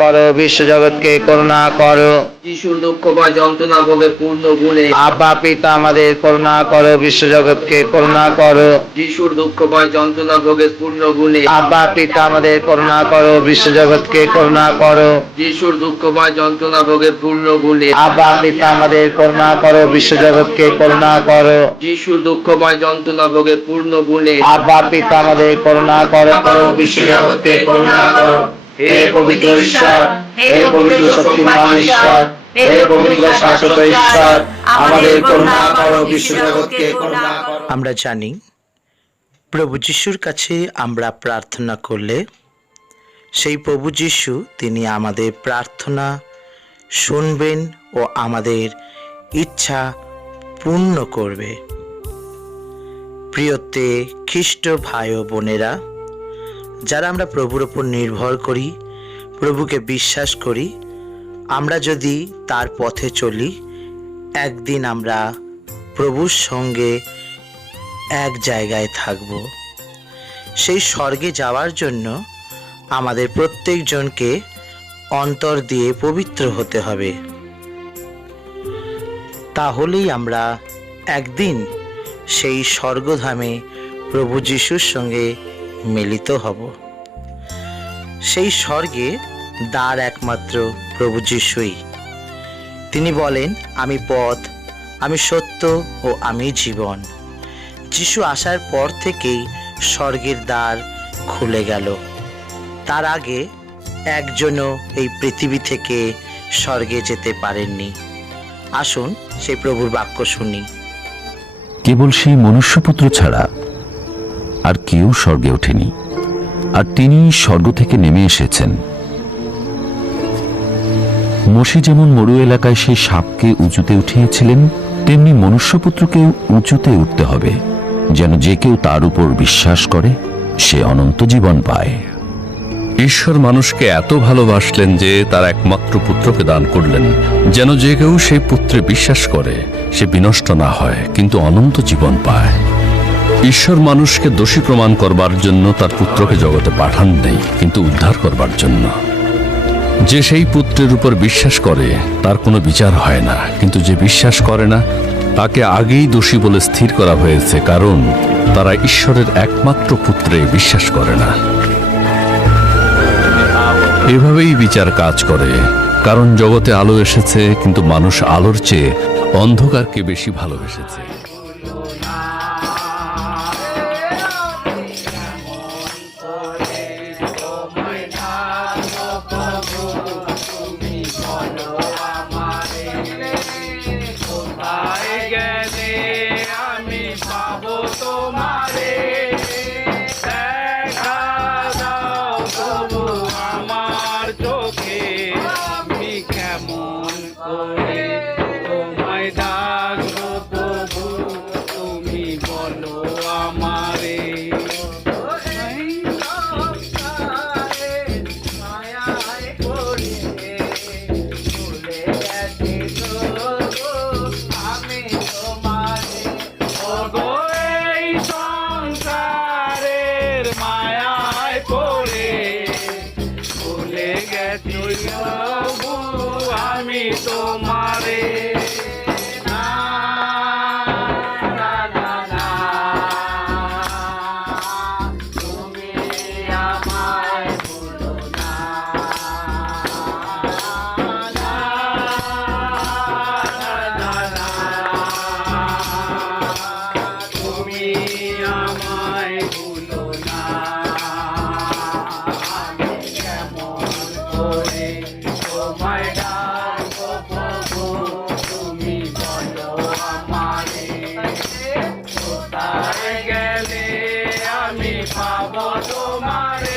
করো বিশ্বজগৎকে করুণা করো। যিশুর দুঃখময় যন্ত্রণা ভোগের পূর্ণ গুণে আব্বা পিতা আমাদের করুণা করো, বিশ্বজগৎকে করুণা করো। যিশুর দুঃখময় যন্ত্রণা ভোগের পূর্ণ গুণে আব্বা পিতা আমাদের করুণা করো, বিশ্বজগৎকে করুণা করো। যিশুর দুঃখময় যন্ত্রণা ভোগের পূর্ণ গুণে আব্বা পিতা আমাদের করুণা করো, বিশ্বজগৎকে করুণা করো। যিশুর দুঃখময় যন্ত্রণা ভোগের পূর্ণ গুণে আব্বা পিতা আমাদের করুণা করো, বিশ্বজগৎকে করুণা করো। হে পবিত্র ঈশ্বর, হে পবিত্র শক্তিমান ঈশ্বর, হে পবিত্র শাশ্বত ঈশ্বর, আমাদের করুণা করো, বিশ্বজগৎকে করুণা করো। আমরা জানি প্রভু যিশুর কাছে আমরা প্রার্থনা করলে সেই প্রভু যিশু তিনি আমাদের প্রার্থনা শুনবেন ও আমাদের ইচ্ছা পূর্ণ করবে। প্রিয়তে খ্রিস্ট ভাই ও বোনেরা, যারা আমরা প্রভুর ওপর নির্ভর করি, প্রভুকে বিশ্বাস করি, আমরা যদি তার পথে চলি, একদিন আমরা প্রভুর সঙ্গে এক জায়গায় থাকব। সেই স্বর্গে যাওয়ার জন্য আমাদের প্রত্যেকজনকে অন্তর দিয়ে পবিত্র হতে হবে। তাহলেই আমরা একদিন সেই স্বর্গধামে প্রভু যিশুর সঙ্গে মিলিত হব। সেই স্বর্গে দ্বার একমাত্র প্রভু যিশুই। তিনি বলেন, আমি পথ, আমি সত্য ও আমি জীবন। যিশু আসার পর থেকেই স্বর্গের দ্বার খুলে গেল। তার আগে একজনও এই পৃথিবী থেকে স্বর্গে যেতে পারেননি। আসুন সেই প্রভুর বাক্য শুনি। কেবল সেই মনুষ্যপুত্র ছাড়া আর কেউ স্বর্গে ওঠেনি, আর তিনি স্বর্গ থেকে নেমে এসেছেন। মোশে যেমন মরু এলাকায় সেই সাপকে উঁচুতে উঠিয়েছিলেন, তেমনি মনুষ্যপুত্রকেও উঁচুতে উঠতে হবে, যেন যে কেউ তার উপর বিশ্বাস করে সে অনন্ত জীবন পায়। ঈশ্বর মানুষকে এত ভালোবাসলেন যে তার একমাত্র পুত্রকে দান করলেন, যেন যে কেউ সেই পুত্রে বিশ্বাস করে সে বিনষ্ট না হয়, কিন্তু অনন্ত জীবন পায়। ঈশ্বর মানুষকে দোষী প্রমাণ করবার জন্য তার পুত্রকে জগতে পাঠান নেই, কিন্তু উদ্ধার করবার জন্য। যে সেই পুত্রের উপর বিশ্বাস করে তার কোনো বিচার হয় না, কিন্তু যে বিশ্বাস করে না তাকে আগেই দোষী বলে স্থির করা হয়েছে, কারণ তারা ঈশ্বরের একমাত্র পুত্রে বিশ্বাস করে না। এভাবেই বিচার কাজ করে, কারণ জগতে আলো এসেছে, কিন্তু মানুষ আলোর চেয়ে অন্ধকারকে বেশি ভালোবেসেছে। তোমারে না না না না তুমি আমায় ভুলো না না না না তুমি আমায় ভুলো না আমি কেমন করে তোমায় ডাকবো প্রভু তুমি বলো আমারে কোথায় গেলে আমি পাবো তোমারে